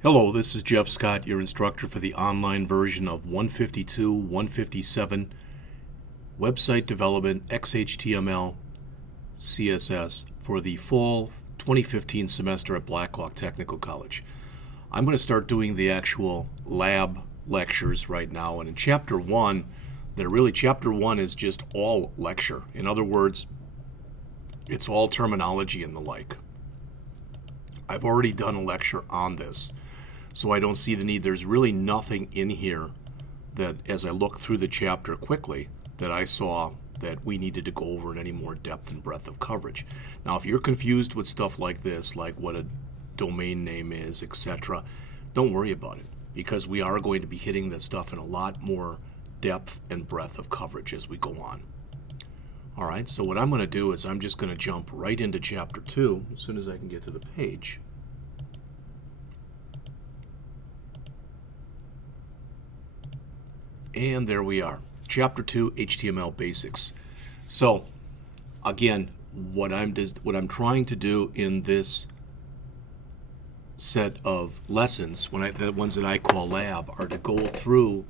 Hello, this is Jeff Scott, your instructor for the online version of 152, 157 Website Development XHTML CSS for the fall 2015 semester at Blackhawk Technical College. I'm going to start doing the actual lab lectures right now, and in Chapter 1, Chapter 1 is just all lecture. In other words, it's all terminology and the like. I've already done a lecture on this, so I don't see the need. There's really nothing in here that, as I look through the chapter quickly, that I saw that we needed to go over in any more depth and breadth of coverage. Now, if you're confused with stuff like this, like what a domain name is, etc., don't worry about it, because we are going to be hitting this stuff in a lot more depth and breadth of coverage as we go on. All right, so what I'm going to do is I'm just going to jump right into Chapter 2 as soon as I can get to the page. And there we are, Chapter 2, HTML Basics. So, again, what I'm trying to do in this set of lessons, the ones that I call lab, are to go through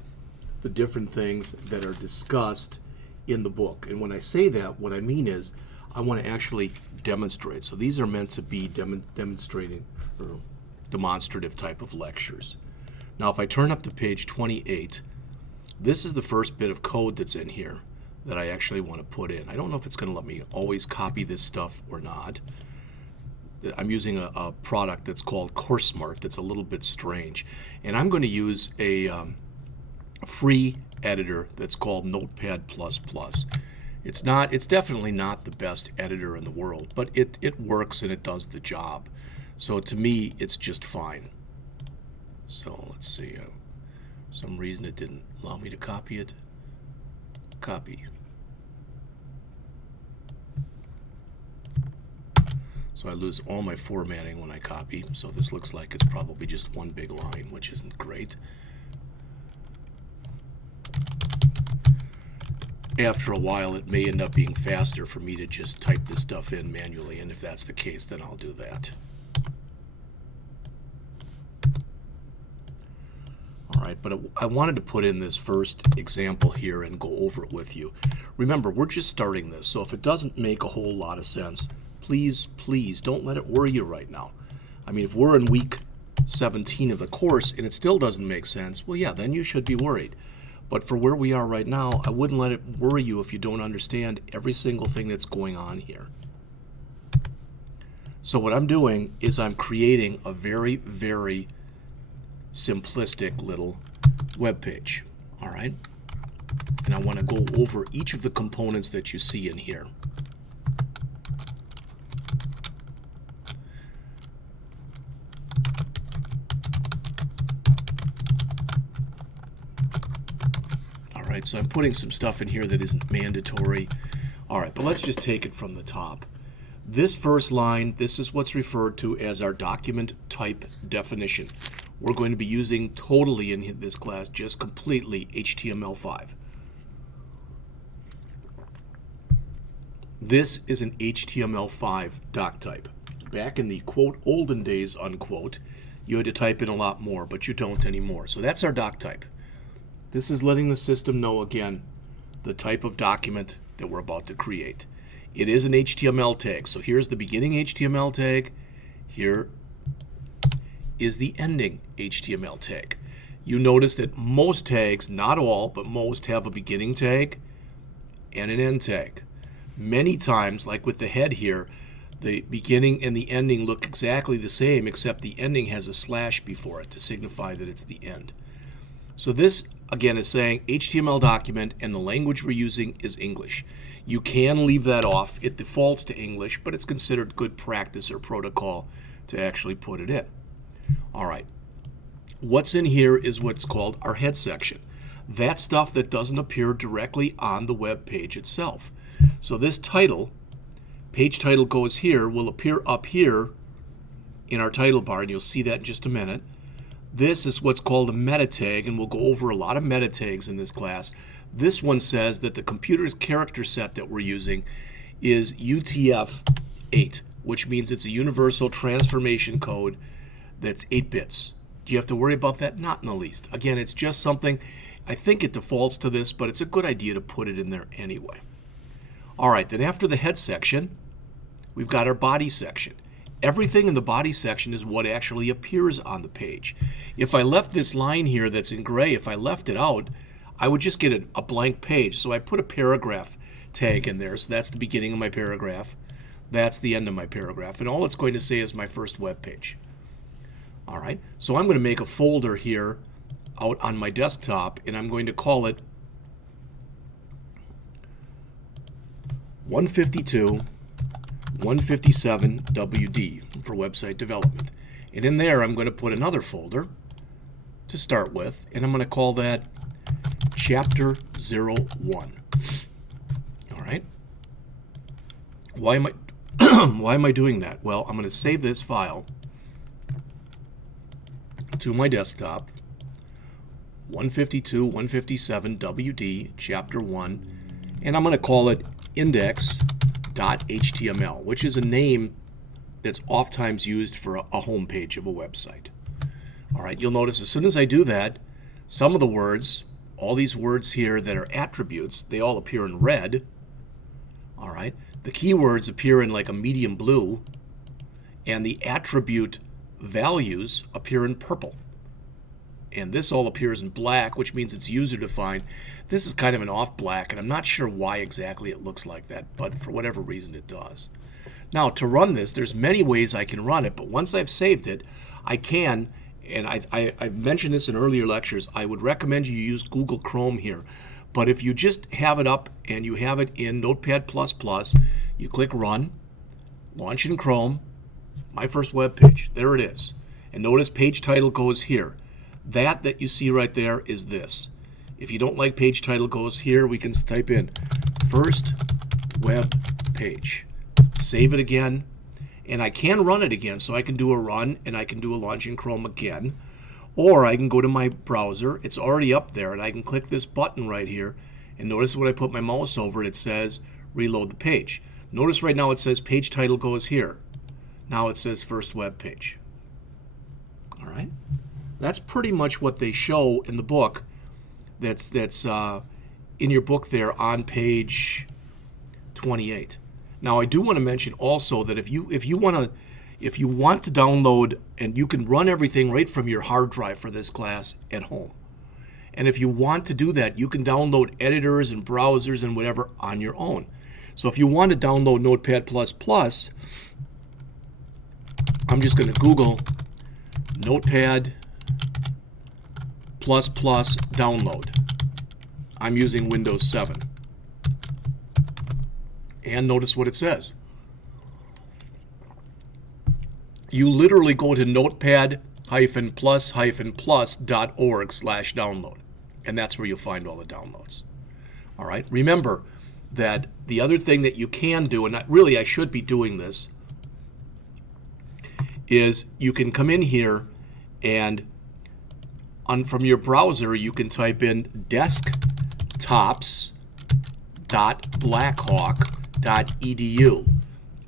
the different things that are discussed in the book. And when I say that, what I mean is I want to actually demonstrate. So these are meant to be demonstrating or demonstrative type of lectures. Now, if I turn up to page 28, this is the first bit of code that's in here that I actually want to put in. I don't know if it's going to let me always copy this stuff or not. I'm using a product that's called CourseSmart that's a little bit strange. And I'm going to use a free editor that's called Notepad++. It's definitely not the best editor in the world, but it works and it does the job. So to me, it's just fine. So let's see. Some reason it didn't allow me to copy it. Copy. So I lose all my formatting when I copy, so this looks like it's probably just one big line, which isn't great. After a while, it may end up being faster for me to just type this stuff in manually, and if that's the case, then I'll do that. All right, but I wanted to put in this first example here and go over it with you. Remember, we're just starting this, so if it doesn't make a whole lot of sense, please don't let it worry you right now. I mean, if we're in week 17 of the course and it still doesn't make sense, well, yeah, then you should be worried. But for where we are right now, I wouldn't let it worry you if you don't understand every single thing that's going on here. So what I'm doing is I'm creating a very, very simplistic little web page, all right? And I want to go over each of the components that you see in here. All right, so I'm putting some stuff in here that isn't mandatory. All right, but let's just take it from the top. This first line, this is what's referred to as our document type definition. We're going to be using totally in this class just completely HTML5. This is an HTML5 doc type. Back in the quote olden days unquote, you had to type in a lot more, but you don't anymore. So that's our doc type. This is letting the system know again the type of document that we're about to create. It is an HTML tag. So here's the beginning HTML tag. Here is the ending HTML tag. You notice that most tags, not all, but most have a beginning tag and an end tag. Many times, like with the head here, the beginning and the ending look exactly the same, except the ending has a slash before it to signify that it's the end. So this, again, is saying HTML document, and the language we're using is English. You can leave that off. It defaults to English, but it's considered good practice or protocol to actually put it in. All right, what's in here is what's called our head section. That stuff that doesn't appear directly on the web page itself. So this title, page title goes here, will appear up here in our title bar, and you'll see that in just a minute. This is what's called a meta tag, and we'll go over a lot of meta tags in this class. This one says that the computer's character set that we're using is UTF-8, which means it's a universal transformation code that's 8 bits. Do you have to worry about that? Not in the least. Again, it's just something, I think it defaults to this, but it's a good idea to put it in there anyway. All right, then after the head section, we've got our body section. Everything in the body section is what actually appears on the page. If I left this line here that's in gray, if I left it out, I would just get a blank page. So I put a paragraph tag in there. So that's the beginning of my paragraph. That's the end of my paragraph. And all it's going to say is my first web page. All right, so I'm going to make a folder here out on my desktop, and I'm going to call it 152 157 WD for website development. And in there, I'm going to put another folder to start with, and I'm going to call that Chapter01. All right. Why am I doing that? Well, I'm going to save this file to my desktop, 152 157 WD Chapter 1, and I'm going to call it index.html, which is a name that's oftentimes used for a home page of a website. All right, you'll notice as soon as I do that, some of the words, all these words here that are attributes, they all appear in red. All right, the keywords appear in like a medium blue, and the attribute values appear in purple. And this all appears in black, which means it's user defined. This is kind of an off black, and I'm not sure why exactly it looks like that, but for whatever reason it does. Now, to run this, there's many ways I can run it, but once I've saved it, I can, and I've mentioned this in earlier lectures, I would recommend you use Google Chrome here. But if you just have it up and you have it in Notepad++, you click Run, Launch in Chrome, my first web page. There it is. And notice page title goes here. That you see right there is this. If you don't like page title goes here, we can type in first web page. Save it again. And I can run it again, so I can do a run and I can do a launch in Chrome again. Or I can go to my browser. It's already up there, and I can click this button right here. And notice when I put my mouse over it, it says reload the page. Notice right now it says page title goes here. Now it says first web page. All right, that's pretty much what they show in the book. That's in your book there on page 28. Now I do want to mention also that if you want to download, and you can run everything right from your hard drive for this class at home. And if you want to do that, you can download editors and browsers and whatever on your own. So if you want to download Notepad++, I'm just going to Google Notepad++ download. I'm using Windows 7. And notice what it says. You literally go to notepad-plus-plus.org/download. And that's where you'll find all the downloads. All right. Remember that the other thing that you can do, and really I should be doing this, is you can come in here and from your browser you can type in desktops.blackhawk.edu,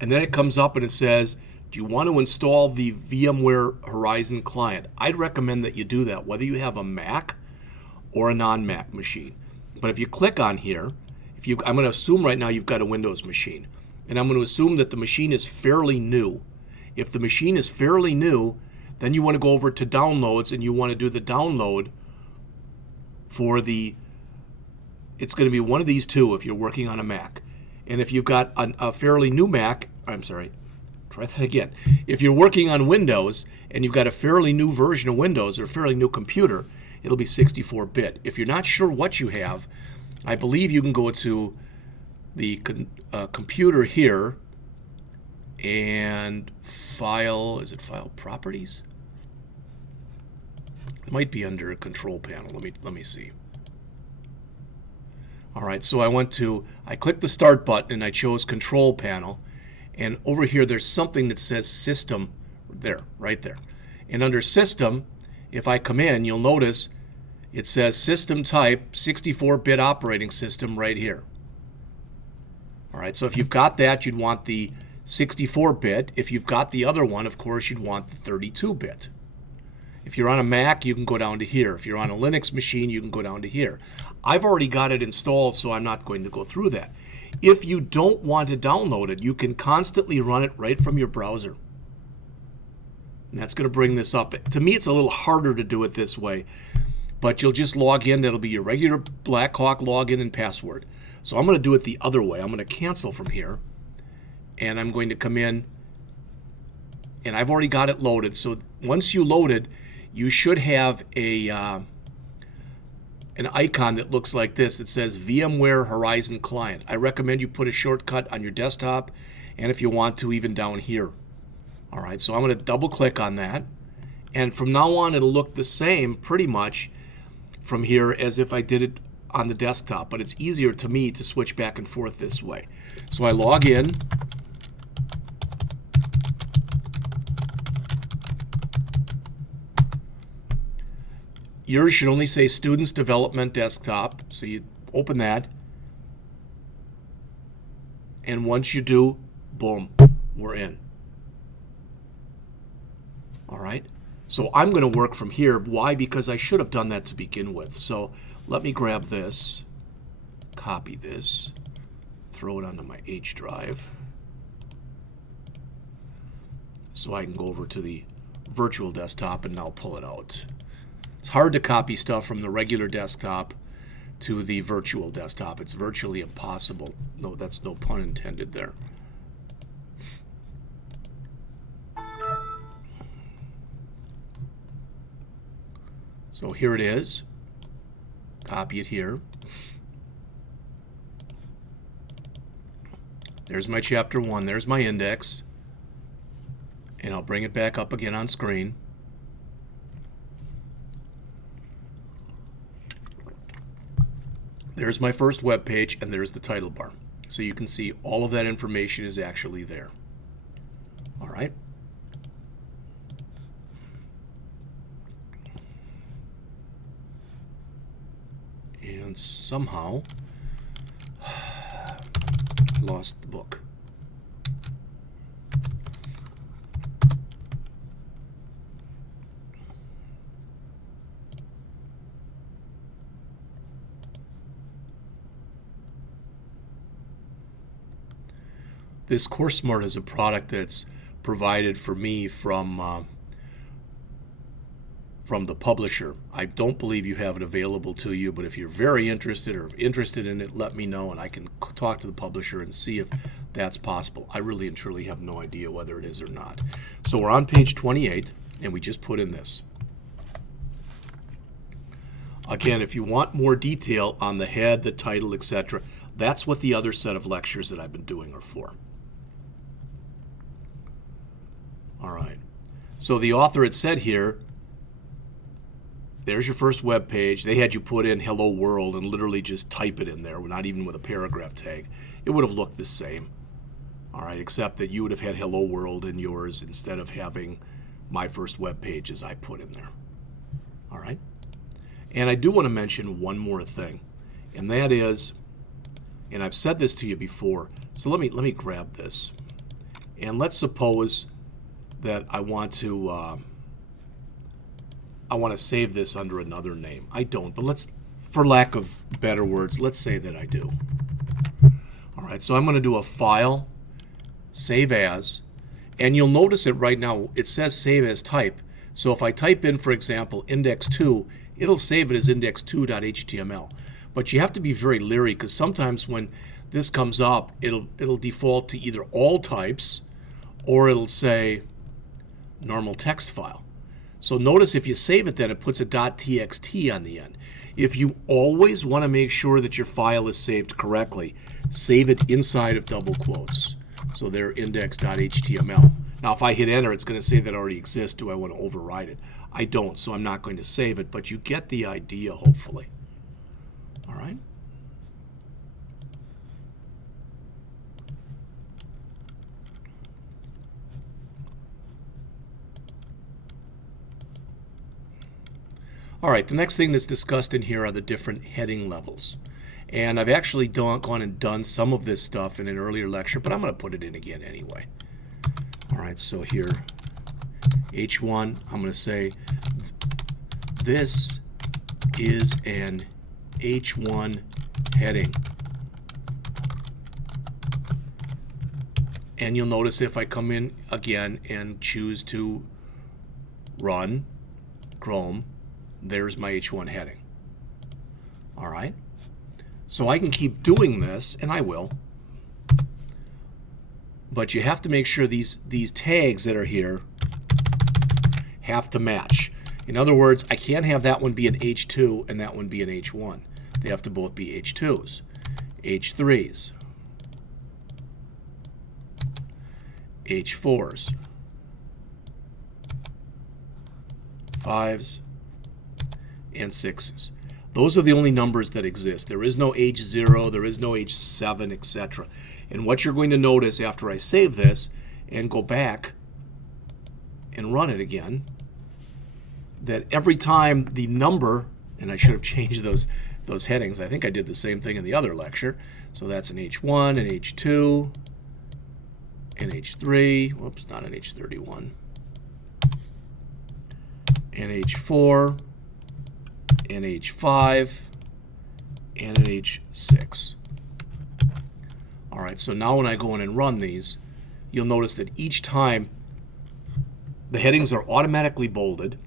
and then it comes up and it says, do you want to install the VMware Horizon client? I'd recommend that you do that, whether you have a Mac or a non-Mac machine. But if you click on here, I'm going to assume right now you've got a Windows machine, and I'm going to assume that the machine is fairly new. If the machine is fairly new, then you want to go over to downloads, and you want to do the download for it's going to be one of these two if you're working on a Mac. And if you've got a fairly new Mac, try that again. If you're working on Windows and you've got a fairly new version of Windows or a fairly new computer, it'll be 64-bit. If you're not sure what you have, I believe you can go to the computer here and file properties? It might be under a control panel. Let me see. All right, so I clicked the start button and I chose control panel, and over here there's something that says system there, right there. And under system, if I come in, you'll notice it says system type 64-bit operating system right here. All right, so if you've got that, you'd want the 64-bit. If you've got the other one, of course, you'd want the 32-bit. If you're on a Mac, you can go down to here. If you're on a Linux machine, you can go down to here. I've already got it installed, so I'm not going to go through that. If you don't want to download it, you can constantly run it right from your browser. And that's going to bring this up. To me, it's a little harder to do it this way, but you'll just log in. That'll be your regular Blackhawk login and password. So I'm going to do it the other way. I'm going to cancel from here, and I'm going to come in, and I've already got it loaded. So once you load it, you should have an icon that looks like this. It says VMware Horizon Client. I recommend you put a shortcut on your desktop, and if you want to, even down here. All right, so I'm going to double click on that, and from now on it'll look the same pretty much from here as if I did it on the desktop, but it's easier to me to switch back and forth this way. So I log in. Yours should only say Students Development Desktop, so you open that, and once you do, boom, we're in. All right, so I'm going to work from here. Why? Because I should have done that to begin with. So let me grab this, copy this, throw it onto my H drive, so I can go over to the virtual desktop and now pull it out. It's hard to copy stuff from the regular desktop to the virtual desktop. It's virtually impossible. No, that's no pun intended there. So here it is. Copy it here. There's my chapter 1. There's my index. And I'll bring it back up again on screen. There's my first web page, and there's the title bar. So you can see all of that information is actually there. All right. And somehow I lost the book. This CourseSmart is a product that's provided for me from the publisher. I don't believe you have it available to you, but if you're very interested or interested in it, let me know and I can talk to the publisher and see if that's possible. I really and truly have no idea whether it is or not. So we're on page 28 and we just put in this. Again, if you want more detail on the head, the title, etc., that's what the other set of lectures that I've been doing are for. All right. So the author had said here, there's your first web page. They had you put in hello world and literally just type it in there, not even with a paragraph tag. It would have looked the same. All right, except that you would have had hello world in yours instead of having my first web page as I put in there. All right. And I do want to mention one more thing, and that is, and I've said this to you before, so let me grab this. And let's suppose that I want to save this under another name. I don't, but let's, for lack of better words, let's say that I do. All right, so I'm going to do a file, save as, and you'll notice it right now. It says save as type. So if I type in, for example, index2, it'll save it as index2.html. But you have to be very leery because sometimes when this comes up, it'll default to either all types or it'll say normal text file. So notice if you save it, then it puts a .txt on the end. If you always want to make sure that your file is saved correctly, save it inside of double quotes. So they're index.html. Now if I hit enter, it's going to say that already exists. Do I want to override it? I don't, so I'm not going to save it, but you get the idea, hopefully. All right. All right, the next thing that's discussed in here are the different heading levels. And I've actually gone and done some of this stuff in an earlier lecture, but I'm going to put it in again anyway. All right, so here, H1, I'm going to say this is an H1 heading. And you'll notice if I come in again and choose to run Chrome, there's my H1 heading. All right. So I can keep doing this, and I will. But you have to make sure these tags that are here have to match. In other words, I can't have that one be an H2 and that one be an H1. They have to both be H2s, H3s, H4s, 5s, and 6s. Those are the only numbers that exist. There is no H0, there is no H7, etc. And what you're going to notice after I save this and go back and run it again, that every time the number, and I should have changed those headings. I think I did the same thing in the other lecture. So that's an H1, an H2, an H3, whoops, not an H31, an H4, an H5, and an H6. All right, so now when I go in and run these, you'll notice that each time the headings are automatically bolded,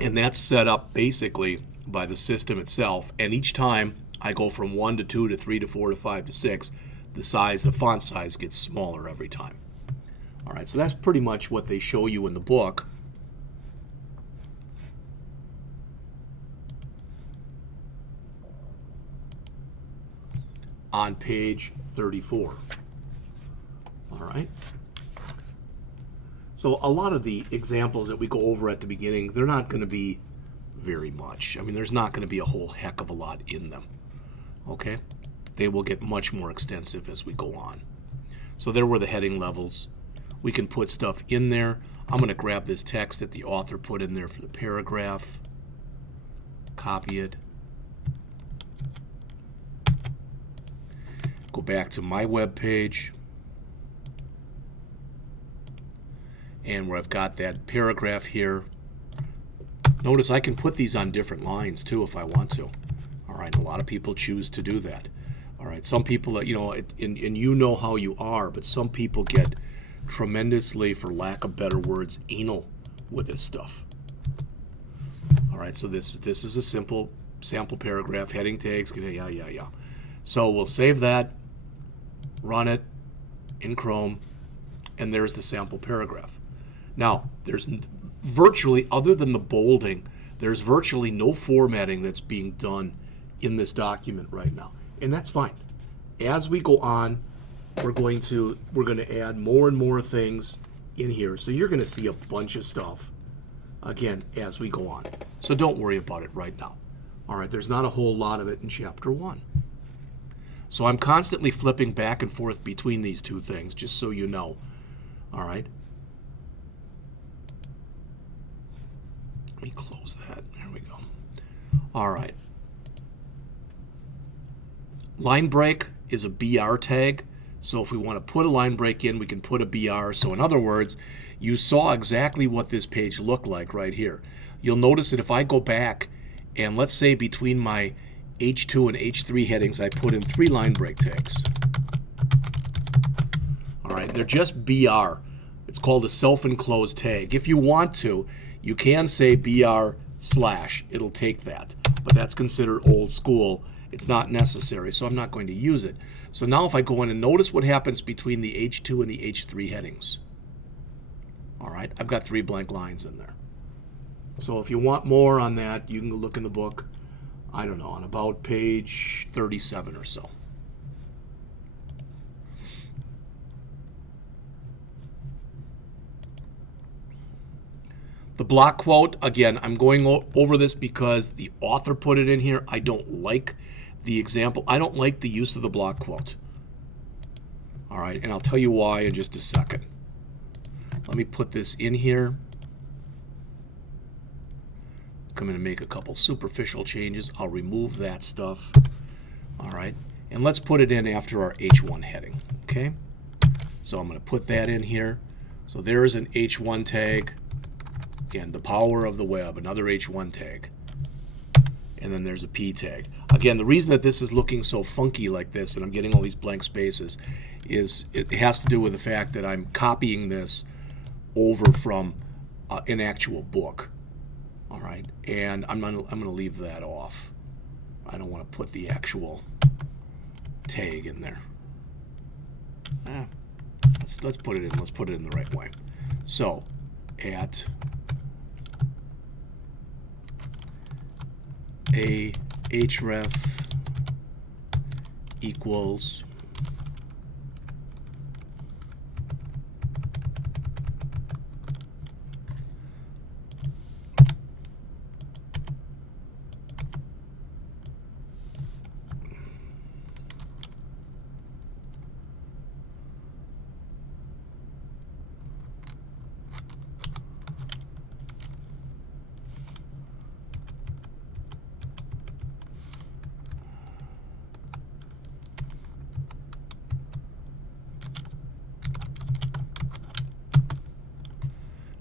and that's set up basically by the system itself. And each time I go from 1 to 2 to 3 to 4 to 5 to 6, the font size gets smaller every time. All right, so that's pretty much what they show you in the book. On page 34. All right. So a lot of the examples that we go over at the beginning, they're not going to be very much. I mean, there's not going to be a whole heck of a lot in them. Okay? They will get much more extensive as we go on. So there were the heading levels. We can put stuff in there. I'm going to grab this text that the author put in there for the paragraph, copy it, go back to my web page, and where I've got that paragraph here. Notice I can put these on different lines too if I want to. All right, a lot of people choose to do that. All right, some people, you know, and you know how you are, but some people get tremendously, for lack of better words, anal with this stuff. All right, so this is a simple sample paragraph, heading tags, yeah. So we'll save that, run it in Chrome, and there's the sample paragraph. Now, there's virtually, other than the bolding, there's virtually no formatting that's being done in this document right now, and that's fine. As we go on, we're going to add more and more things in here, so you're going to see a bunch of stuff again as we go on. So don't worry about it right now. All right, there's not a whole lot of it in Chapter 1. So I'm constantly flipping back and forth between these two things, just so you know. All right. Let me close that. There we go. All right. Line break is a BR tag. So if we want to put a line break in, we can put a BR. So in other words, you saw exactly what this page looked like right here. You'll notice that if I go back and let's say between my H2 and H3 headings, I put in 3 line break tags. All right, they're just BR. It's called a self-enclosed tag. If you want to, you can say BR/. It'll take that, but that's considered old school. It's not necessary, so I'm not going to use it. So now if I go in and notice what happens between the H2 and the H3 headings. All right, I've got 3 blank lines in there. So if you want more on that, you can look in the book, I don't know, on about page 37 or so. The block quote, again, I'm going over this because the author put it in here. I don't like the example. I don't like the use of the block quote. All right, and I'll tell you why in just a second. Let me put this in here. I'm going to make a couple superficial changes. I'll remove that stuff. All right, and let's put it in after our H1 heading, okay? So I'm going to put that in here. So there's an H1 tag. Again, the power of the web, another H1 tag. And then there's a P tag. Again, the reason that this is looking so funky like this, and I'm getting all these blank spaces, is it has to do with the fact that I'm copying this over from an actual book. All right, and I'm gonna leave that off. I don't want to put the actual tag in there. Let's put it in. Let's put it in the right way. So, at a href equals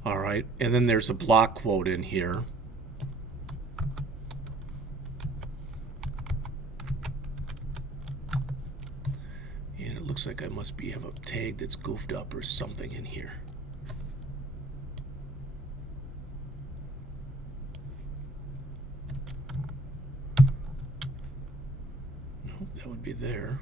all right, and then there's a block quote in here. And it looks like I must have a tag that's goofed up or something in here. Nope, that would be there.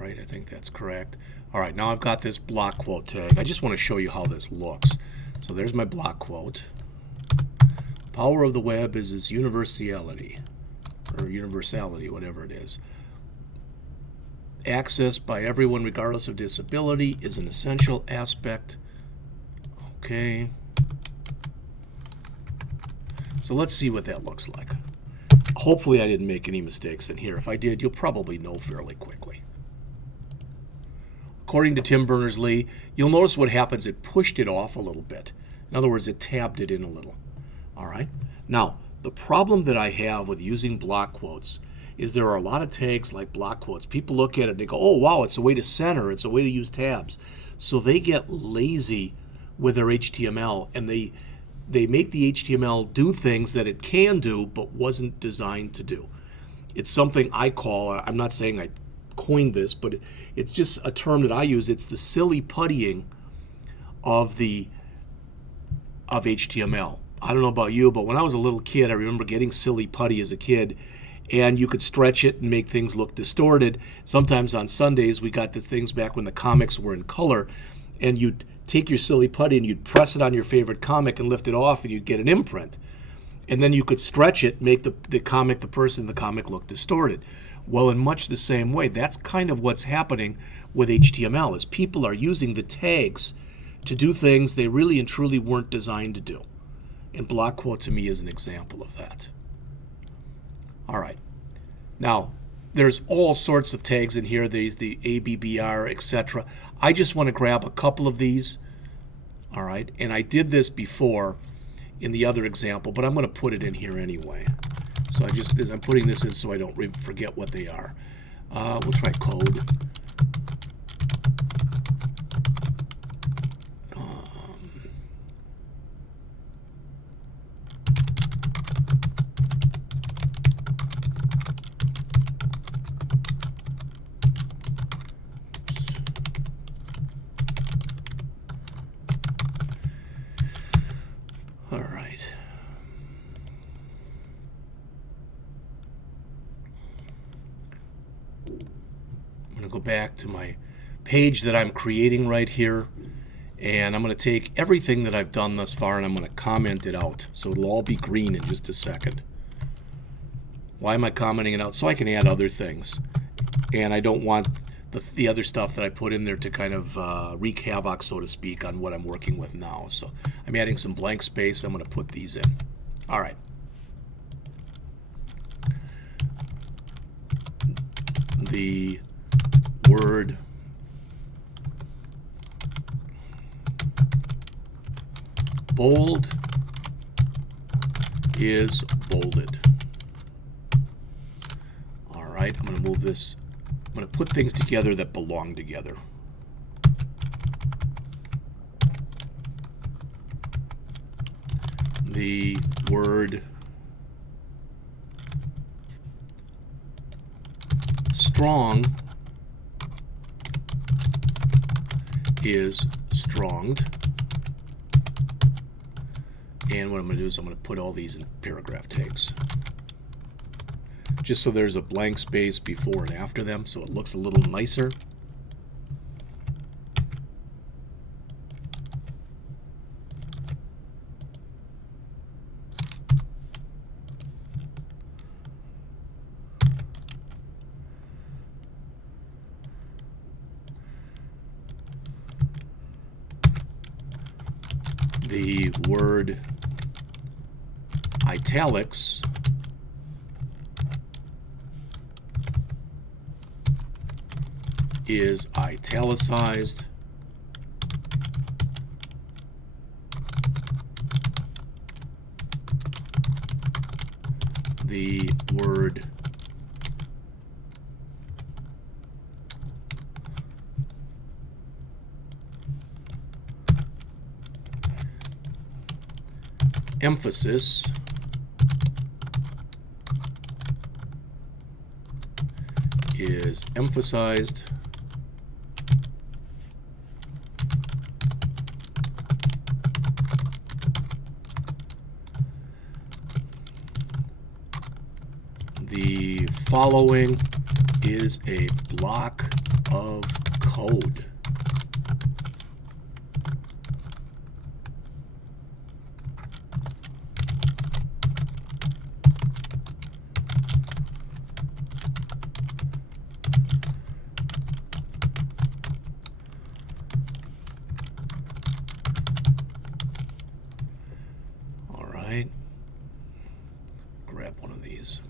I think that's correct. All right, now I've got this block quote tag. I just want to show you how this looks. So there's my block quote. Power of the web is its universality, or universality, whatever it is. Access by everyone regardless of disability is an essential aspect. Okay. So let's see what that looks like. Hopefully I didn't make any mistakes in here. If I did, you'll probably know fairly quickly. According to Tim Berners-Lee, you'll notice what happens. It pushed it off a little bit. In other words, it tabbed it in a little. All right. Now, the problem that I have with using block quotes is there are a lot of tags like block quotes. People look at it and they go, oh, wow, it's a way to center. It's a way to use tabs. So they get lazy with their HTML, and they make the HTML do things that it can do but wasn't designed to do. It's something I call, I'm not saying I coined this, but it's just a term that I use. It's the silly puttying of HTML. I don't know about you, but when I was a little kid, I remember getting silly putty as a kid, and you could stretch it and make things look distorted. Sometimes on Sundays, we got the things back when the comics were in color, and you'd take your silly putty and you'd press it on your favorite comic and lift it off, and you'd get an imprint. And then you could stretch it, make the comic, the person in the comic look distorted. Well, in much the same way, that's kind of what's happening with HTML, is people are using the tags to do things they really and truly weren't designed to do. And block quote to me is an example of that. All right. Now, there's all sorts of tags in here. There's the ABBR, etc. I just want to grab a couple of these. All right. And I did this before in the other example, but I'm going to put it in here anyway. So I'm putting this in so I don't forget what they are. We'll try code. All right. I'm going to go back to my page that I'm creating right here, and I'm going to take everything that I've done thus far and I'm going to comment it out. So it'll all be green in just a second. Why am I commenting it out? So I can add other things. And I don't want the other stuff that I put in there to kind of wreak havoc, so to speak, on what I'm working with now. So I'm adding some blank space. I'm going to put these in. All right. The word bold is bolded. All right. right, I'm going to move this. I'm going to put things together that belong together. The word strong is stronged. And what I'm going to do is I'm going to put all these in paragraph tags, just so there's a blank space before and after them, so it looks a little nicer. The word italics is italicized. The word emphasis is emphasized. The following is a block of code. All right. Grab one of these.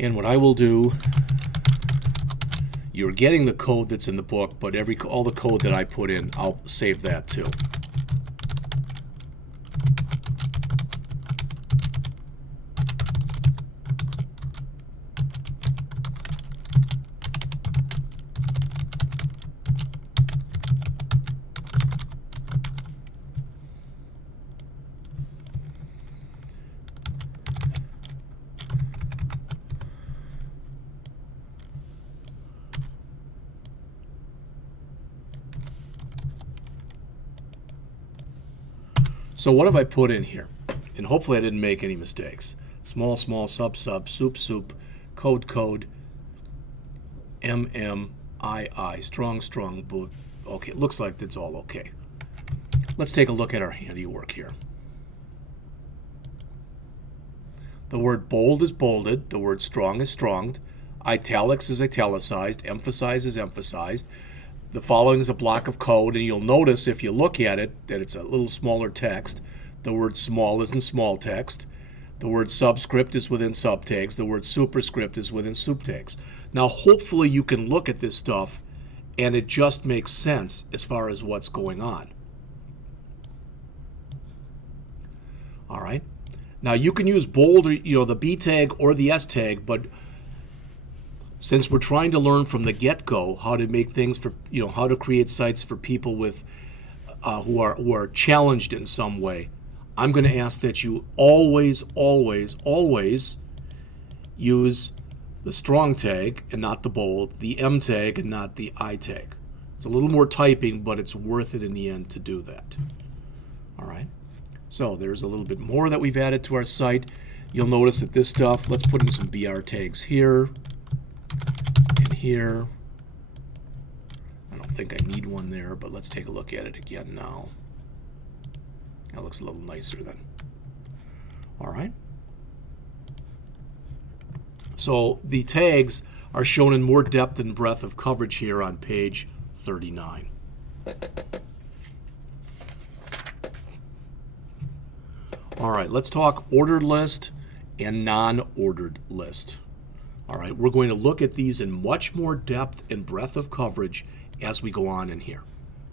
And what I will do, you're getting the code that's in the book, but all the code that I put in, I'll save that too. So what have I put in here? And hopefully I didn't make any mistakes. Small, small, sub, sub, soup, soup, code, code, I, strong, strong, boot. Okay, it looks like it's all okay. Let's take a look at our handiwork here. The word bold is bolded. The word strong is stronged. Italics is italicized. Emphasize is emphasized. The following is a block of code, and you'll notice if you look at it that it's a little smaller text. The word small is in small text. The word subscript is within subtags. The word superscript is within subtags. Now, hopefully you can look at this stuff and it just makes sense as far as what's going on. All right. Now, you can use bold or the B tag or the S tag, but since we're trying to learn from the get-go how to make things for, how to create sites for people with who are challenged in some way, I'm going to ask that you always, always, always use the strong tag and not the bold, the M tag and not the I tag. It's a little more typing, but it's worth it in the end to do that. All right. So there's a little bit more that we've added to our site. You'll notice that this stuff, let's put in some BR tags here. Here. I don't think I need one there, but let's take a look at it again now. That looks a little nicer then. All right. So the tags are shown in more depth and breadth of coverage here on page 39. All right, let's talk ordered list and non-ordered list. All right, we're going to look at these in much more depth and breadth of coverage as we go on in here.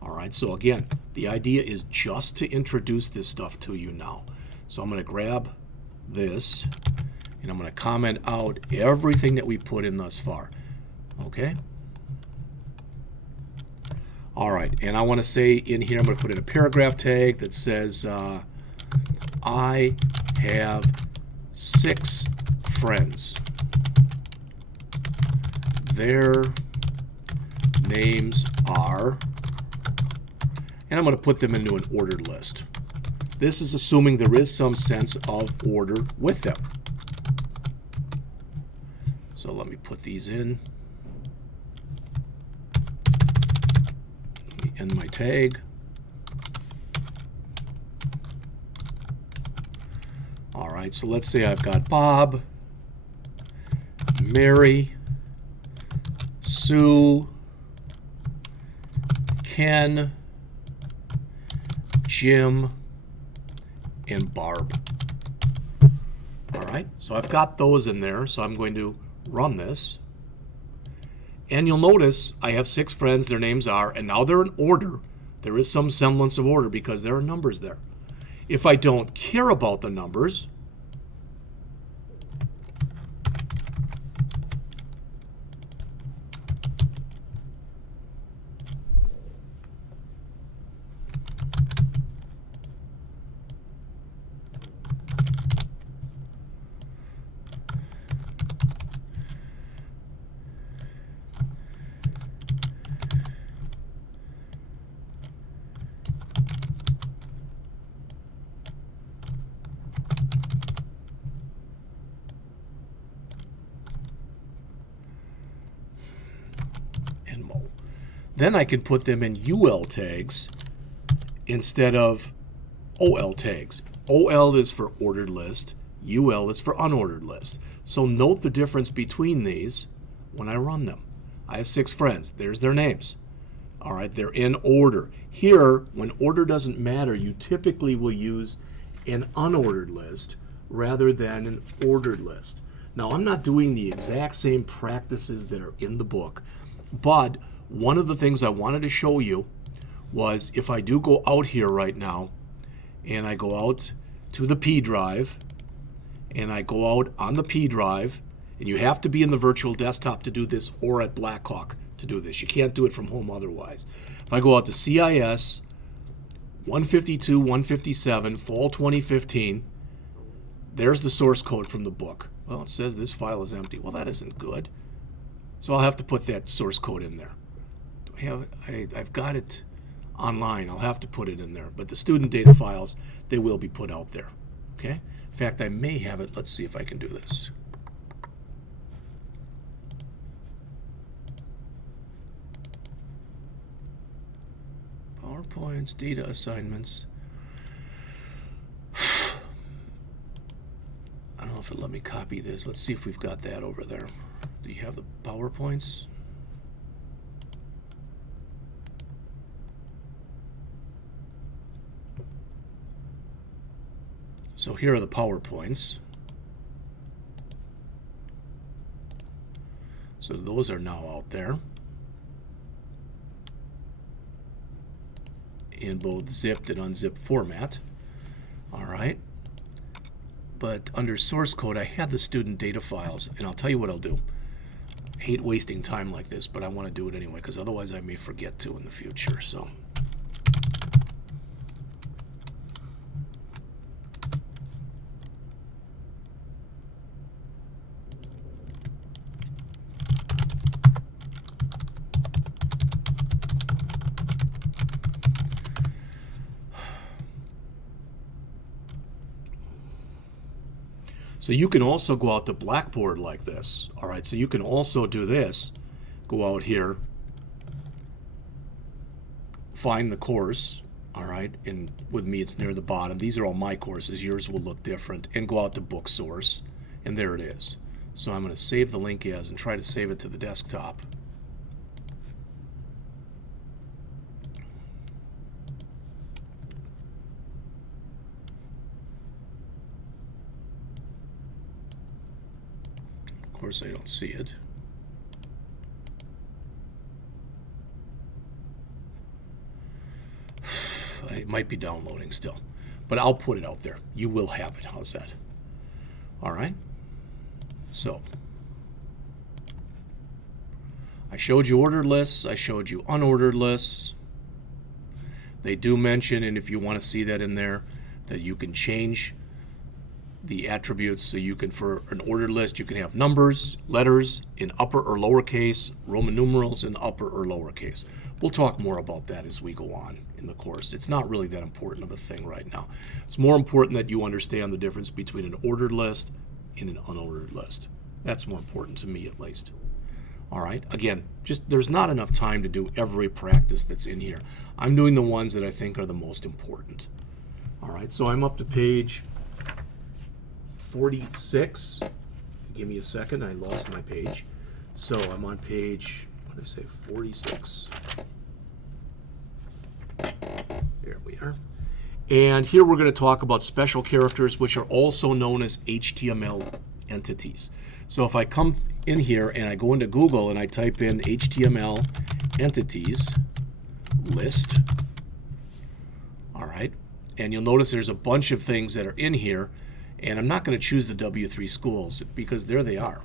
All right, so again, the idea is just to introduce this stuff to you now. So I'm going to grab this, and I'm going to comment out everything that we put in thus far. Okay? All right, and I want to say in here, I'm going to put in a paragraph tag that says, I have 6 friends. Their names are, and I'm going to put them into an ordered list. This is assuming there is some sense of order with them. So let me put these in. Let me end my tag. All right, so let's say I've got Bob, Mary, Sue, Ken, Jim, and Barb. All right, so I've got those in there, so I'm going to run this. And you'll notice I have 6 friends, their names are, and now they're in order. There is some semblance of order because there are numbers there. If I don't care about the numbers, then I can put them in UL tags instead of OL tags. OL is for ordered list, UL is for unordered list. So note the difference between these when I run them. I have 6 friends. There's their names. All right, they're in order. Here, when order doesn't matter, you typically will use an unordered list rather than an ordered list. Now, I'm not doing the exact same practices that are in the book, but one of the things I wanted to show you was if I do go out here right now and I go out to the P drive and I go out on the P drive, and you have to be in the virtual desktop to do this or at Blackhawk to do this. You can't do it from home otherwise. If I go out to CIS 152, 157, fall 2015, there's the source code from the book. Well, it says this file is empty. Well, that isn't good. So I'll have to put that source code in there. I've got it online. I'll have to put it in there. But the student data files, they will be put out there. Okay? In fact, I may have it. Let's see if I can do this. PowerPoints, data assignments. I don't know if it'll let me copy this. Let's see if we've got that over there. Do you have the PowerPoints? So here are the PowerPoints. So those are now out there in both zipped and unzipped format. All right. But under source code, I had the student data files, and I'll tell you what I'll do. I hate wasting time like this, but I want to do it anyway, because otherwise I may forget to in the future. So. So you can also go out to Blackboard like this. All right, so you can also do this. Go out here, find the course. All right, and with me it's near the bottom. These are all my courses. Yours will look different. And go out to Book Source, and there it is. So I'm going to save the link as and try to save it to the desktop. course, I don't see it. It might be downloading still, but I'll put it out there. You will have it. How's that? All right. So I showed you ordered lists. I showed you unordered lists. They do mention, and if you want to see that in there, that you can change the attributes. So you can, for an ordered list, you can have numbers, letters in upper or lowercase, Roman numerals in upper or lowercase. We'll talk more about that as we go on in the course. It's not really that important of a thing right now. It's more important that you understand the difference between an ordered list and an unordered list. That's more important to me, at least. All right, again, just there's not enough time to do every practice that's in here. I'm doing the ones that I think are the most important. All right, so I'm up to page 46. Give me a second, I lost my page. So I'm on page, what did I say, 46. There we are. And here we're going to talk about special characters, which are also known as HTML entities. So if I come in here and I go into Google and I type in HTML entities list, all right, and you'll notice there's a bunch of things that are in here, and I'm not going to choose the W3 schools because there they are.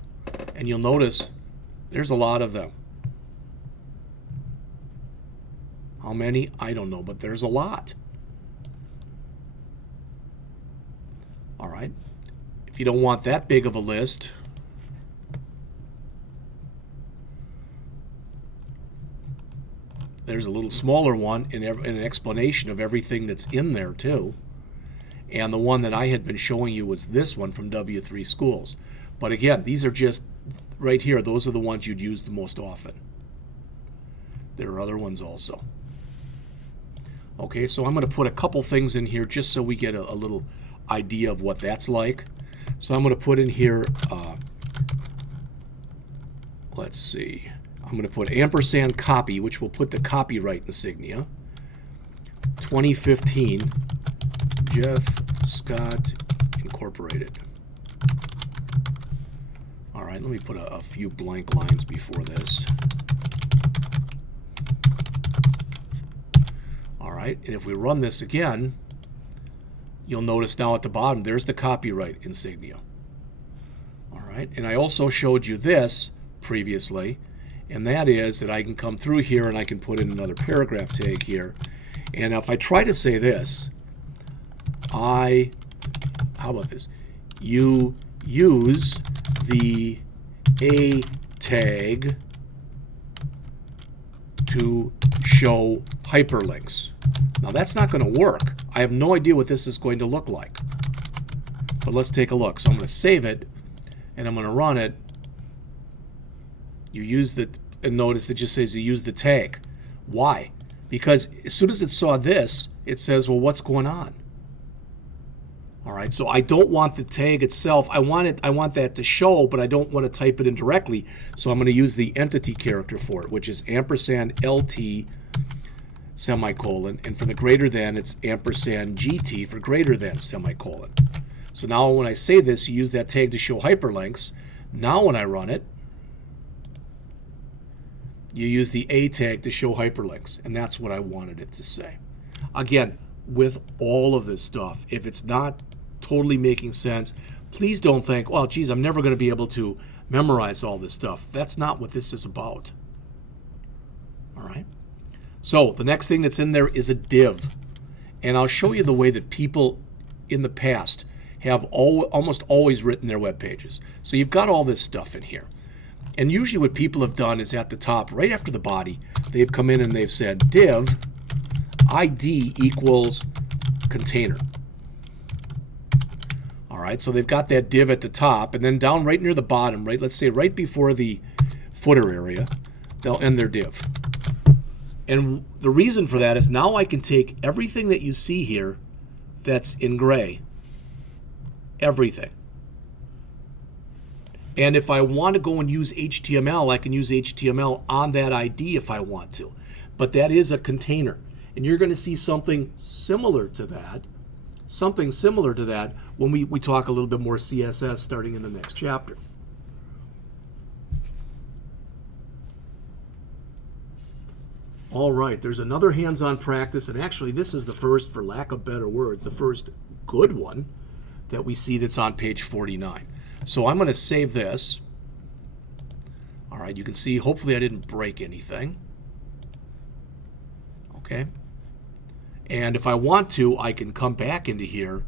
And you'll notice there's a lot of them. How many? I don't know, but there's a lot. All right. If you don't want that big of a list, there's a little smaller one in an explanation of everything that's in there too. And the one that I had been showing you was this one from W3 Schools. But again, these are just right here. Those are the ones you'd use the most often. There are other ones also. Okay, so I'm going to put a couple things in here just so we get a little idea of what that's like. So I'm going to put in here, let's see, I'm going to put ampersand copy, which will put the copyright insignia. 2015, Jeff Scott Incorporated. All right, let me put a few blank lines before this. All right, and if we run this again, you'll notice now at the bottom, there's the copyright insignia. All right, and I also showed you this previously, and that is that I can come through here and I can put in another paragraph tag here. And if I try to say this, how about this? You use the A tag to show hyperlinks. Now that's not going to work. I have no idea what this is going to look like. But let's take a look. So I'm going to save it and I'm going to run it. You use the, and notice it just says you use the tag. Why? Because as soon as it saw this, it says, well, what's going on? All right, so I don't want the tag itself. I want that to show, but I don't want to type it in directly. So I'm going to use the entity character for it, which is ampersand LT semicolon, and for the greater than, it's ampersand GT for greater than semicolon. So now when I say this, you use that tag to show hyperlinks. Now when I run it, you use the A tag to show hyperlinks, and that's what I wanted it to say. Again, with all of this stuff, if it's not totally making sense, please don't think, well, geez, I'm never going to be able to memorize all this stuff. That's not what this is about. All right? So the next thing that's in there is a div. And I'll show you the way that people in the past have almost always written their web pages. So you've got all this stuff in here. And usually what people have done is at the top, right after the body, they've come in and they've said div ID equals container. All right, so they've got that div at the top, and then down right near the bottom, right, let's say right before the footer area, they'll end their div. And the reason for that is now I can take everything that you see here that's in gray, everything. And if I want to go and use HTML, I can use HTML on that ID if I want to. But that is a container. And you're going to see something similar to that, when we talk a little bit more CSS starting in the next chapter. All right, there's another hands-on practice, and actually this is the first, for lack of better words, the first good one that we see that's on page 49. So I'm going to save this. All right, you can see, hopefully I didn't break anything. Okay. And if I want to, I can come back into here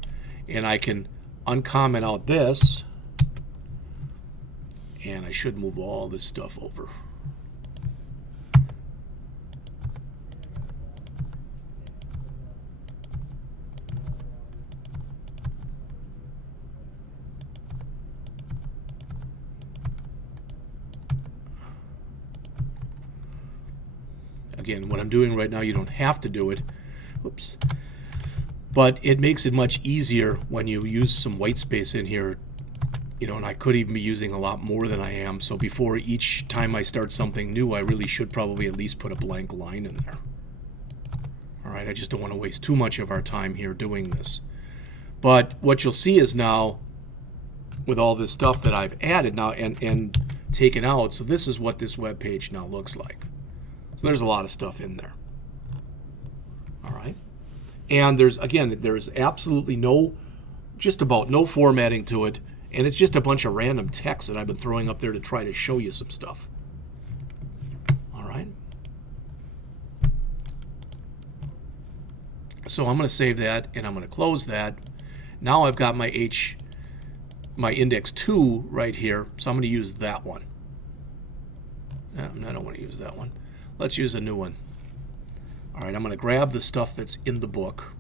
and I can uncomment out this. And I should move all this stuff over. Again, what I'm doing right now, you don't have to do it. Oops. But it makes it much easier when you use some white space in here. You know, and I could even be using a lot more than I am. So before each time I start something new, I really should probably at least put a blank line in there. All right, I just don't want to waste too much of our time here doing this. But what you'll see is now, with all this stuff that I've added now and taken out, so this is what this web page now looks like. So there's a lot of stuff in there. All right. And there's absolutely just about no formatting to it. And it's just a bunch of random text that I've been throwing up there to try to show you some stuff. All right. So I'm going to save that and I'm going to close that. Now I've got my index 2 right here. So I'm going to use that one. No, I don't want to use that one. Let's use a new one. All right, I'm going to grab the stuff that's in the book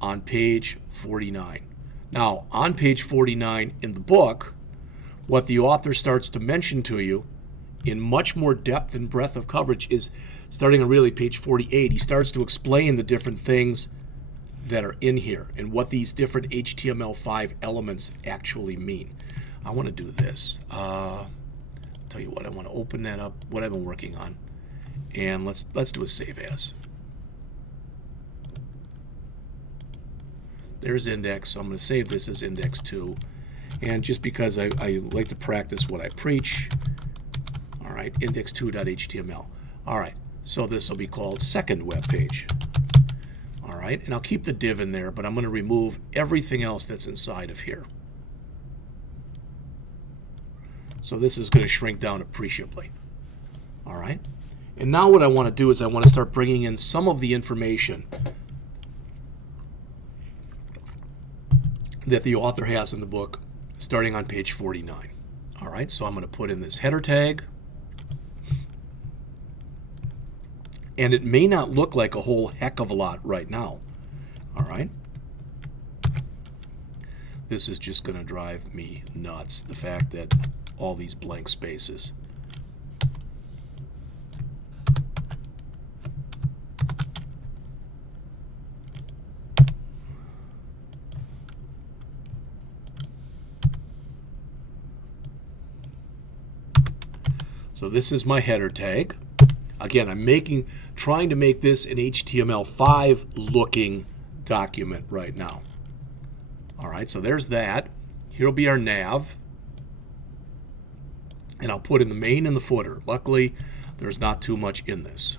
on page 49. Now, on page 49 in the book, what the author starts to mention to you in much more depth and breadth of coverage is, starting on really page 48, he starts to explain the different things that are in here and what these different HTML5 elements actually mean. I want to do this. Tell you what, I want to open that up, what I've been working on, and let's do a save as. There's index, so I'm going to save this as index 2, and just because I like to practice what I preach. All right, index2.html. All right, so this will be called second web page. All right, and I'll keep the div in there, but I'm going to remove everything else that's inside of here. So this is going to shrink down appreciably. All right. And now what I want to do is I want to start bringing in some of the information that the author has in the book starting on page 49. All right. So I'm going to put in this header tag. And it may not look like a whole heck of a lot right now. All right. This is just going to drive me nuts, the fact that all these blank spaces. So this is my header tag. Again, I'm trying to make this an HTML5 looking document right now. All right, so there's that. Here will be our nav. And I'll put in the main and the footer. Luckily, there's not too much in this.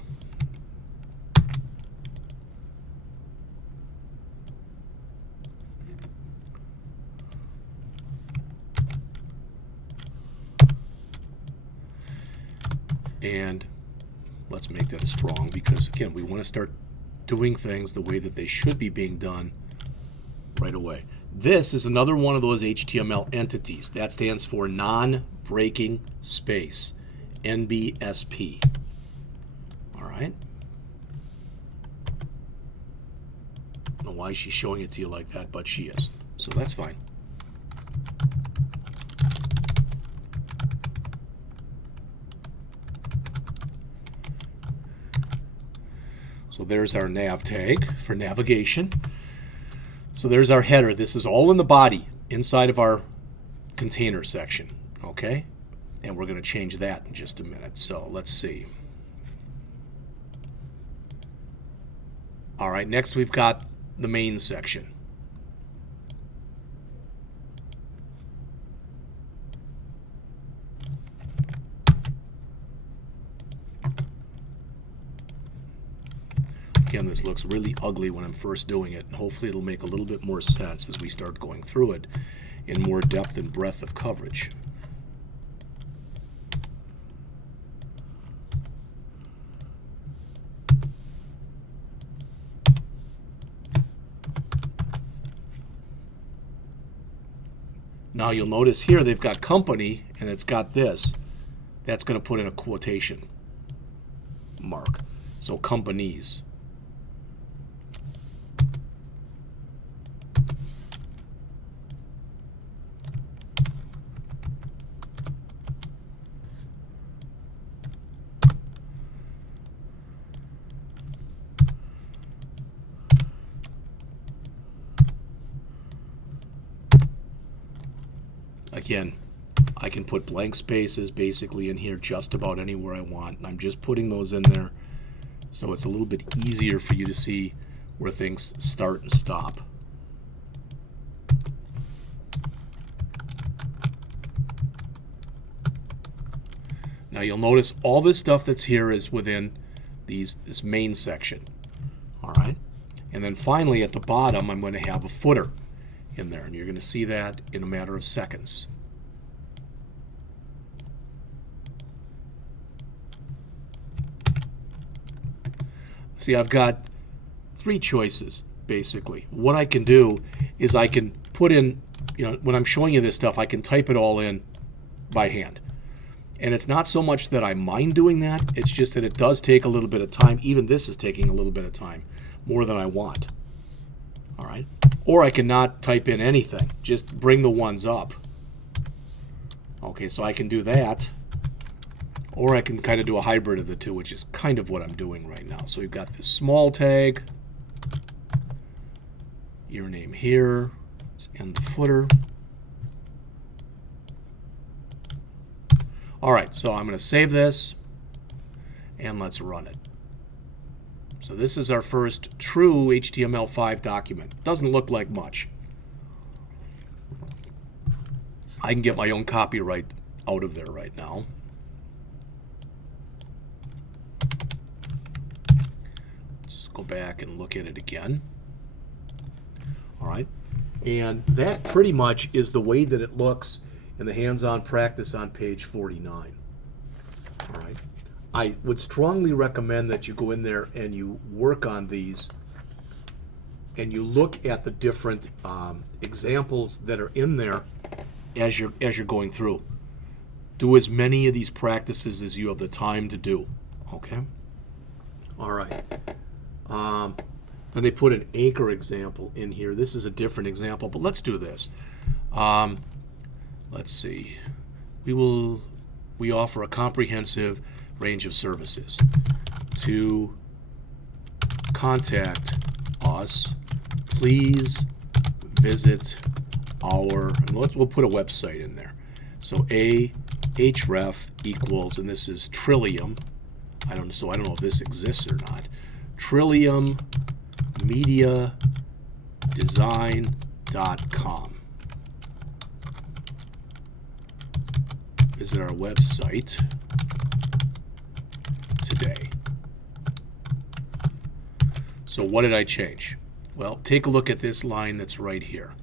And let's make that a strong, because again, we want to start doing things the way that they should be being done right away. This is another one of those HTML entities. That stands for non-breaking space, NBSP. All right. I don't know why she's showing it to you like that, but she is. So that's fine. So there's our nav tag for navigation. So there's our header. This is all in the body inside of our container section, okay? And we're going to change that in just a minute. So let's see. All right, next we've got the main section. this looks really ugly when I'm first doing it, and hopefully it'll make a little bit more sense as we start going through it in more depth and breadth of coverage. Now you'll notice here they've got company and it's got this. That's going to put in a quotation mark. So companies. Again, I can put blank spaces basically in here just about anywhere I want, and I'm just putting those in there so it's a little bit easier for you to see where things start and stop. Now you'll notice all this stuff that's here is within this main section. All right, and then finally at the bottom I'm going to have a footer in there, and you're going to see that in a matter of seconds. See, I've got three choices basically. What I can do is I can put in, when I'm showing you this stuff, I can type it all in by hand. And it's not so much that I mind doing that, it's just that it does take a little bit of time. Even this is taking a little bit of time, more than I want. All right. Or I can not type in anything, just bring the ones up. Okay, so I can do that. Or I can kind of do a hybrid of the two, which is kind of what I'm doing right now. So we've got this small tag, your name here, and the footer. All right, so I'm going to save this, and let's run it. So this is our first true HTML5 document. Doesn't look like much. I can get my own copyright out of there right now. Let's go back and look at it again. All right. And that pretty much is the way that it looks in the hands-on practice on page 49. All right. I would strongly recommend that you go in there and you work on these and you look at the different examples that are in there as you're going through. Do as many of these practices as you have the time to do. Okay? All right. Then they put an anchor example in here. This is a different example, but let's do this. Let's see. We offer a comprehensive range of services. To contact us, please visit our, and we'll put a website in there. So ahref equals, and this is Trillium. I don't know if this exists or not. TrilliumMediaDesign.com. Visit our website today. So what did I change? Well, take a look at this line that's right here.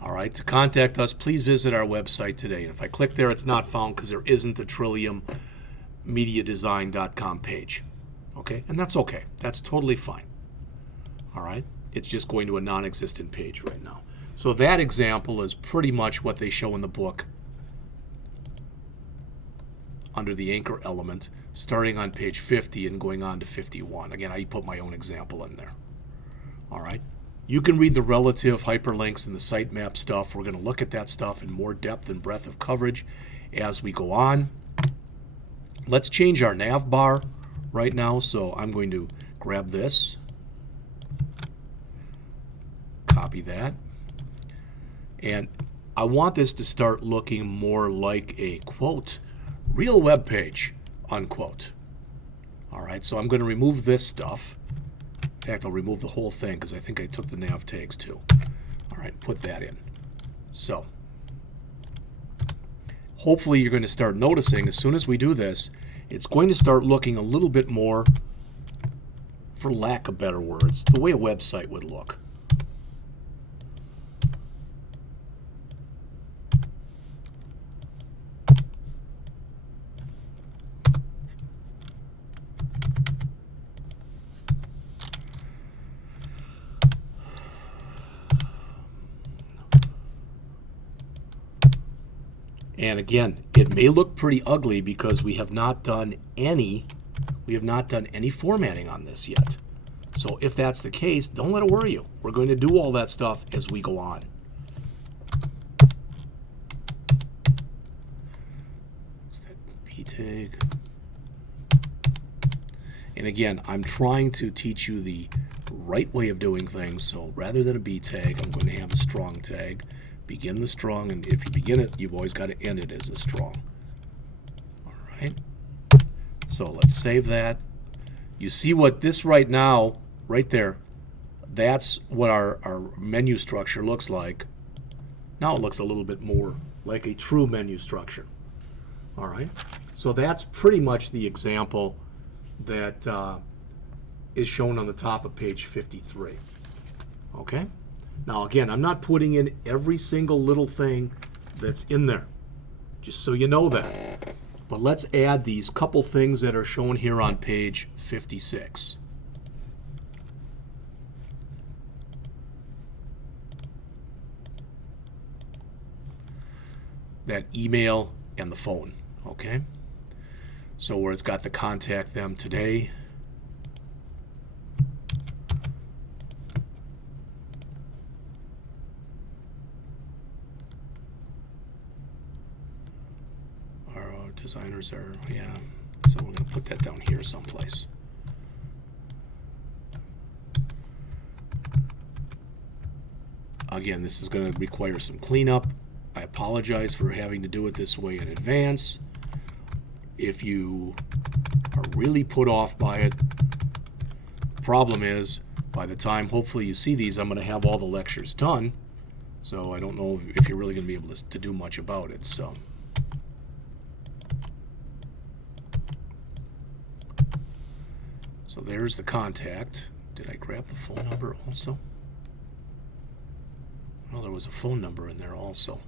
All right, to contact us, please visit our website today. And if I click there, it's not found because there isn't a TrilliumMediaDesign.com page. Okay, and that's okay. That's totally fine. All right, it's just going to a non-existent page right now. So that example is pretty much what they show in the book under the anchor element, starting on page 50 and going on to 51. Again, I put my own example in there. All right. You can read the relative hyperlinks and the sitemap stuff. We're going to look at that stuff in more depth and breadth of coverage as we go on. Let's change our nav bar right now. So I'm going to grab this, copy that, and I want this to start looking more like a, quote, real web page, unquote. All right, so I'm going to remove this stuff. In fact, I'll remove the whole thing because I think I took the nav tags too. All right, put that in. So hopefully you're going to start noticing as soon as we do this, it's going to start looking a little bit more for lack of better words, the way a website would look. And again, it may look pretty ugly because we have not done any formatting on this yet. So if that's the case, don't let it worry you. We're going to do all that stuff as we go on. What's that B tag? And again, I'm trying to teach you the right way of doing things. So rather than a B tag, I'm going to have a strong tag. Begin the strong, and if you begin it, you've always got to end it as a strong. All right. So let's save that. You see what this right now, right there, that's what our menu structure looks like. Now it looks a little bit more like a true menu structure. All right. So that's pretty much the example that is shown on the top of page 53. Okay. Now again, I'm not putting in every single little thing that's in there, just so you know that. But let's add these couple things that are shown here on page 56. That email and the phone, okay? So where it's got the contact them today. Designers are, yeah. So we're going to put that down here someplace. Again, this is going to require some cleanup. I apologize for having to do it this way in advance. If you are really put off by it, the problem is by the time hopefully you see these, I'm going to have all the lectures done. So I don't know if you're really going to be able to do much about it. So there's the contact. Did I grab the phone number also? Well, there was a phone number in there also.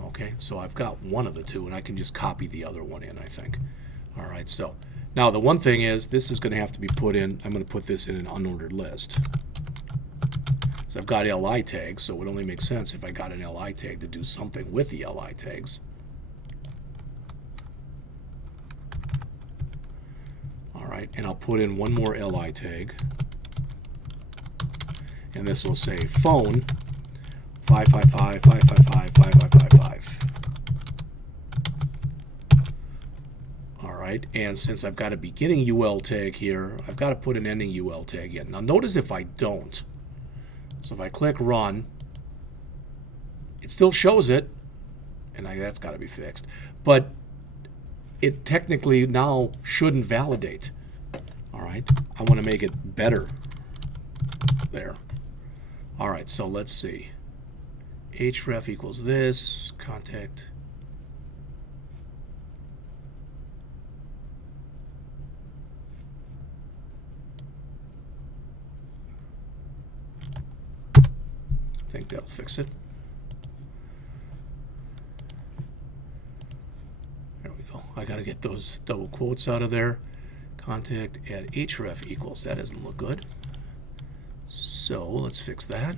Okay, so I've got one of the two, and I can just copy the other one in, I think. All right, so now the one thing is this is going to have to be put in. I'm going to put this in an unordered list. So I've got LI tags, so it would only make sense if I got an LI tag to do something with the LI tags. And I'll put in one more LI tag, and this will say phone 555-555-5555. All right, and since I've got a beginning UL tag here, I've got to put an ending UL tag in. Now notice if I don't, so if I click run, it still shows it, and that's got to be fixed, but it technically now shouldn't validate. All right, I want to make it better there. All right, so let's see. href equals this, contact. I think that'll fix it. There we go. I got to get those double quotes out of there. Contact at href equals. That doesn't look good. So let's fix that.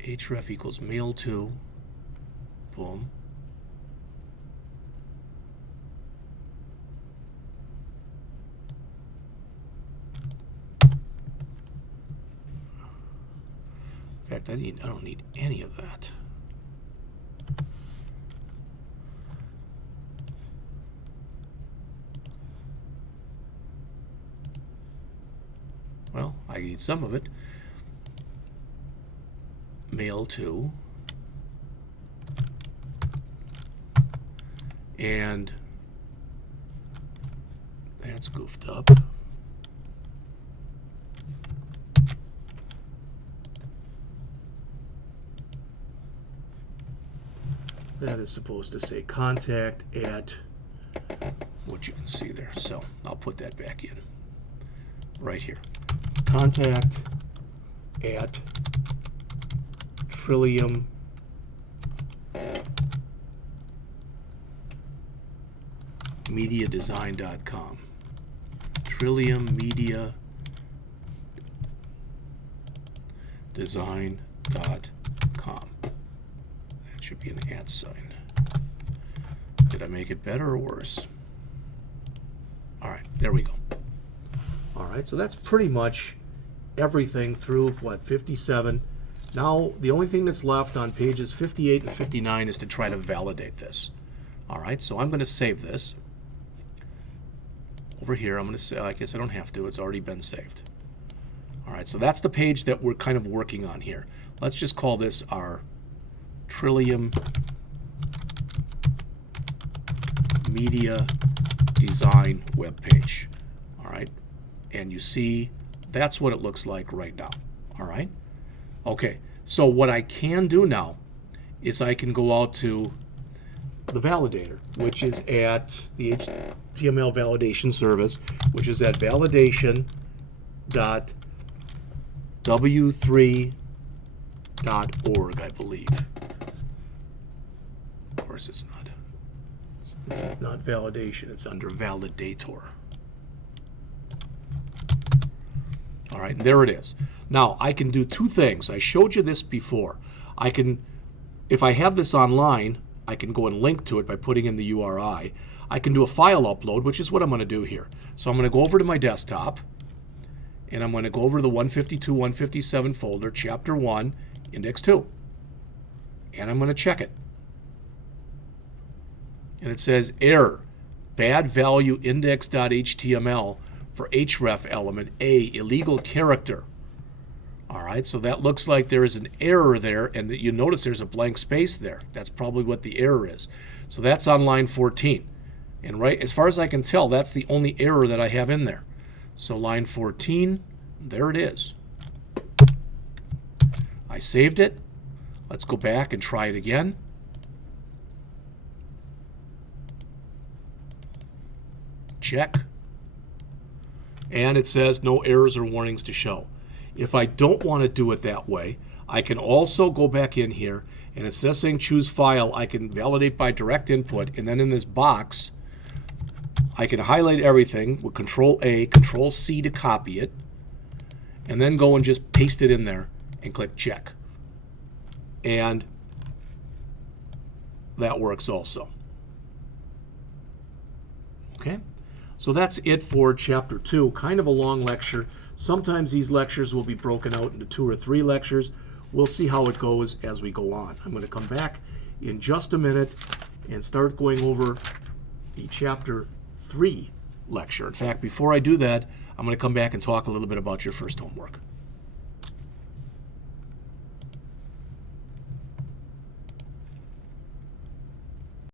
Href equals mail2. Boom. In fact, I don't need any of that. Well, I need some of it. Mail2. And that's goofed up. That is supposed to say contact at what you can see there. So I'll put that back in. right here. Contact at trilliummediadesign.com. trilliummediadesign.com. That should be an @ sign. Did I make it better or worse? All right, there we go. All right, so that's pretty much everything through, what, 57. Now, the only thing that's left on pages 58 and 59 is to try to validate this. All right, so I'm going to save this. Over here, I'm going to say, I guess I don't have to, it's already been saved. All right, so that's the page that we're kind of working on here. Let's just call this our Trillium Media Design web page. All right, and you see that's what it looks like right now. All right, okay, so what I can do now is I can go out to the validator, which is at the HTML validation service, which is at validation.w3.org, I believe. Of course it's not. It's not validation, it's under validator. All right, and there it is. Now, I can do two things. I showed you this before. I can, if I have this online, I can go and link to it by putting in the URI. I can do a file upload, which is what I'm going to do here. So I'm going to go over to my desktop, and I'm going to go over to the 152, 157 folder, Chapter 1, Index 2. And I'm going to check it. And it says error, bad value index.html for href element A, illegal character. All right, so that looks like there is an error there, and you notice there's a blank space there. That's probably what the error is. So that's on line 14. And right, as far as I can tell, that's the only error that I have in there. So line 14, there it is. I saved it. Let's go back and try it again. Check. And it says no errors or warnings to show. If I don't want to do it that way, I can also go back in here, and instead of saying choose file, I can validate by direct input, and then in this box, I can highlight everything with Control A, Control C to copy it, and then go and just paste it in there and click check. And that works also. Okay? So that's it for Chapter 2. Kind of a long lecture. Sometimes these lectures will be broken out into 2 or 3 lectures. We'll see how it goes as we go on. I'm going to come back in just a minute and start going over the Chapter 3 lecture. In fact, before I do that, I'm going to come back and talk a little bit about your first homework.